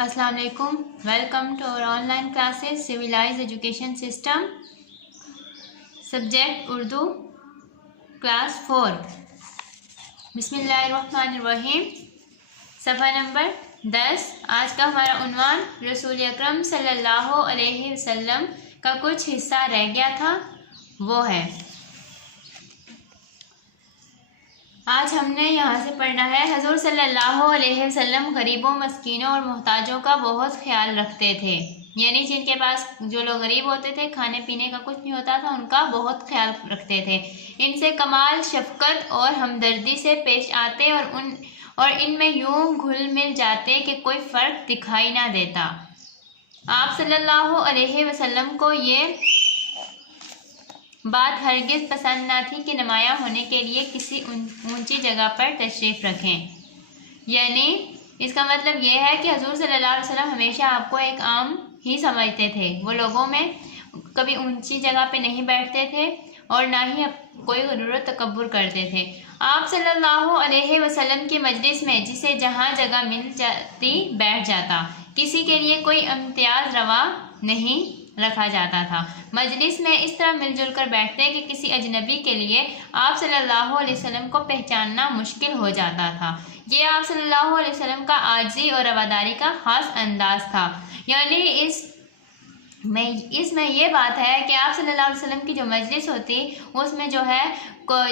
السلام علیکم. Welcome to اور on line classes civilise education system, subject Urdu, class 4. بسم اللہ الرحمن الرحیم. صفحہ نمبر 10. آج کا ہمارا عنوان رسول اکرم صلی اللہ علیہ وسلم کا کچھ حصہ رہ گیا تھا وہ ہے. آج ہم نے یہاں سے پڑھنا ہے. حضور صلی اللہ علیہ وسلم غریبوں, مسکینوں اور محتاجوں کا بہت خیال رکھتے تھے. یعنی جن کے پاس جو لوگ غریب ہوتے تھے, کھانے پینے کا کچھ نہیں ہوتا تھا, ان کا بہت خیال رکھتے تھے. ان سے کمال شفقت اور ہمدردی سے پیش آتے اور ان میں یوں گھل مل جاتے کہ کوئی فرق دکھائی نہ دیتا. آپ صلی اللہ علیہ وسلم کو یہ بات ہرگز پسند نہ تھی کہ نمایاں ہونے کے لیے کسی اونچی جگہ پر تشریف رکھیں. یعنی اس کا مطلب یہ ہے کہ حضور صلی اللہ علیہ وسلم ہمیشہ آپ کو ایک عام ہی سمجھتے تھے. وہ لوگوں میں کبھی اونچی جگہ پہ نہیں بیٹھتے تھے اور نہ ہی کوئی غرور و تکبر کرتے تھے. آپ صلی اللہ علیہ وسلم کے مجلس میں جسے جہاں جگہ مل جاتی بیٹھ جاتا. کسی کے لیے کوئی امتیاز روا نہیں رکھا جاتا تھا. مجلس میں اس طرح مل جل کر بیٹھتے کہ کسی اجنبی کے لیے آپ صلی اللہ علیہ وسلم کو پہچاننا مشکل ہو جاتا تھا. یہ آپ صلی اللہ علیہ وسلم کا عاجزی اور رواداری کا خاص انداز تھا. یعنی اس میں یہ بات ہے کہ آپ صلی اللہ علیہ وسلم کی جو مجلس ہوتی اس میں جو ہے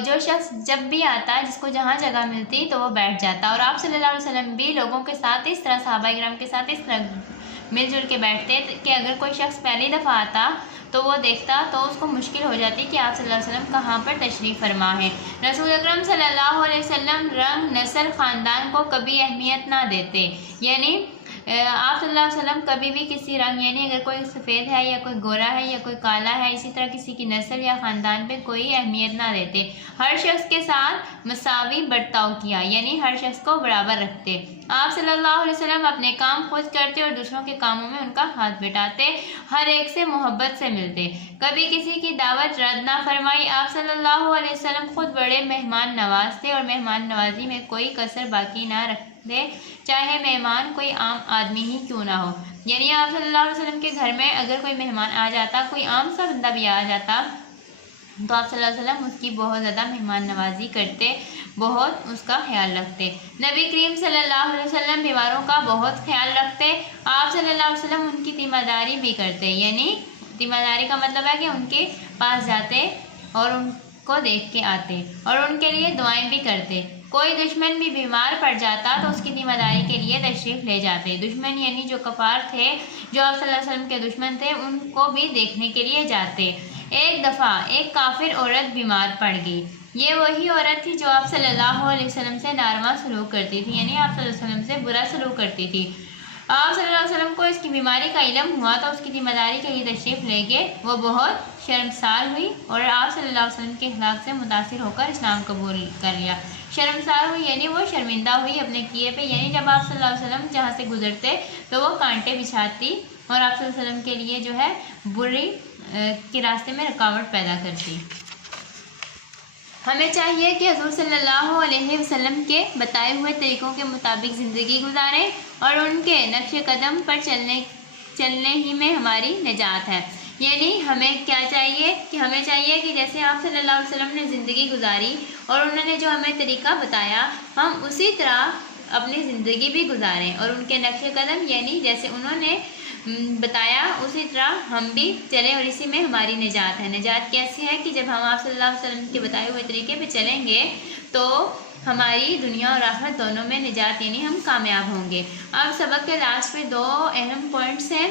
جو شخص جب بھی آتا جس کو جہاں جگہ ملتی تو وہ بیٹھ جاتا. اور آپ صلی اللہ علیہ وسلم بھی لوگوں کے ساتھ اس طرح, صحابہ کرام کے ساتھ اس طرح مل جل کے بیٹھتے کہ اگر کوئی شخص پہلی دفعہ آتا تو وہ دیکھتا تو اس کو مشکل ہو جاتی کہ آپ صلی اللہ علیہ وسلم کہاں پر تشریف فرما ہے. رسول اکرم صلی اللہ علیہ وسلم رنگ, نسل, خاندان کو کبھی اہمیت نہ دیتے. یعنی آپ صلی اللہ علیہ وسلم کبھی بھی کسی رنگ, یعنی اگر کوئی سفید ہے یا کوئی گورا ہے یا کوئی کالا ہے, اسی طرح کسی کی نسل یا خاندان پہ کوئی اہمیت نہ دیتے. ہر شخص کے ساتھ مساوی برتاؤ کیا, یعنی ہر شخص کو برابر رکھتے. آپ صلی اللہ علیہ وسلم اپنے کام خود کرتے اور دوسروں کے کاموں میں ان کا ہاتھ بٹاتے. ہر ایک سے محبت سے ملتے, کبھی کسی کی دعوت رد نہ فرمائی. آپ صلی اللہ علیہ وسلم خود بڑے مہمان نواز تھے اور مہمان نوازی میں کوئی کسر باقی نہ رکھتے, چاہے مہمان کوئی عام آدمی ہی کیوں نہ ہو. یعنی آپ صلی اللہ علیہ وسلم کے گھر میں اگر کوئی مہمان آ جاتا, کوئی عام سا بندہ بھی آ جاتا, تو آپ صلی اللہ علیہ وسلم اس کی بہت زیادہ مہمان نوازی کرتے, بہت اس کا خیال رکھتے. نبی کریم صلی اللہ علیہ وسلم بیماروں کا بہت خیال رکھتے. آپ صلی اللہ علیہ وسلم ان کی تیمہ داری بھی کرتے. یعنی تیمہ داری کا مطلب ہے کہ ان کے پاس جاتے اور ان کو دیکھ کے آتے اور ان کے لیے دعائیں بھی کرتے. کوئی دشمن بھی بیمار پڑ جاتا تو اس کی ذمہ داری کے لیے تشریف لے جاتے. دشمن یعنی جو کفار تھے, جو آپ صلی اللہ علیہ وسلم کے دشمن تھے, ان کو بھی دیکھنے کے لیے جاتے. ایک دفعہ ایک کافر عورت بیمار پڑ گئی. یہ وہی عورت تھی جو آپ صلی اللہ علیہ وسلم سے ناروا سلوک کرتی تھی, یعنی آپ صلی اللہ علیہ وسلم سے برا سلوک کرتی تھی. آپ صلی اللہ علیہ وسلم کو اس کی بیماری کا علم ہوا تو اس کی ذمہ داری کے لیے تشریف لے گئے. وہ بہت شرمسار ہوئی اور آپ صلی اللہ علیہ وسلم کے اخلاق سے متاثر ہو کر اسلام قبول کر لیا. شرمسار ہوئی یعنی وہ شرمندہ ہوئی اپنے کیے پہ. یعنی جب آپ صلی اللہ علیہ وسلم جہاں سے گزرتے تو وہ کانٹے بچھاتی اور آپ صلی اللہ علیہ وسلم کے لیے جو ہے بری کے راستے میں رکاوٹ پیدا کرتی. ہمیں چاہیے کہ حضور صلی اللہ علیہ وسلم کے بتائے ہوئے طریقوں کے مطابق زندگی گزاریں اور ان کے نقش قدم پر چلنے ہی میں ہماری نجات ہے. یعنی ہمیں کیا چاہیے کہ جیسے آپ صلی اللہ علیہ وسلم نے زندگی گزاری اور انہوں نے جو ہمیں طریقہ بتایا, ہم اسی طرح اپنی زندگی بھی گزاریں اور ان کے نقش قدم, یعنی جیسے انہوں نے بتایا اسی طرح ہم بھی چلیں اور اسی میں ہماری نجات ہے. نجات کیسی ہے کہ جب ہم آپ صلی اللہ علیہ وسلم کے بتائے ہوئے طریقے پہ چلیں گے تو ہماری دنیا اور آخرت دونوں میں نجات, یعنی ہم کامیاب ہوں گے. اب سبق کے لاسٹ پہ 2 اہم پوائنٹس ہیں.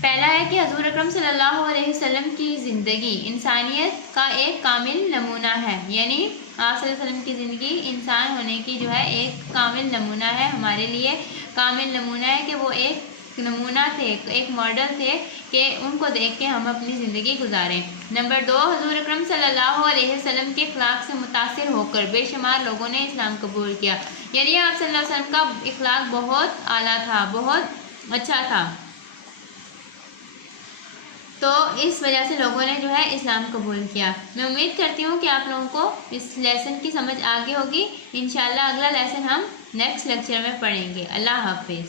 پہلا ہے کہ حضور اکرم صلی اللہ علیہ وسلم کی زندگی انسانیت کا ایک کامل نمونہ ہے. یعنی آپ صلی اللہ علیہ وسلم کی زندگی انسان ہونے کی جو ہے ایک کامل نمونہ ہے, ہمارے لیے کامل نمونہ ہے کہ وہ ایک نمونہ تھے, ایک ماڈل تھے کہ ان کو دیکھ کے ہم اپنی زندگی گزاریں. نمبر 2, حضور اکرم صلی اللہ علیہ وسلم کے اخلاق سے متاثر ہو کر بے شمار لوگوں نے اسلام قبول کیا. یعنی آپ صلی اللہ علیہ وسلم کا اخلاق بہت اعلیٰ تھا, بہت اچھا تھا, تو اس وجہ سے لوگوں نے جو ہے اسلام قبول کیا. میں امید کرتی ہوں کہ آپ لوگوں کو اس لیسن کی سمجھ آگے ہوگی. انشاءاللہ اگلا لیسن ہم نیکسٹ لیکچر میں پڑھیں گے. اللہ حافظ.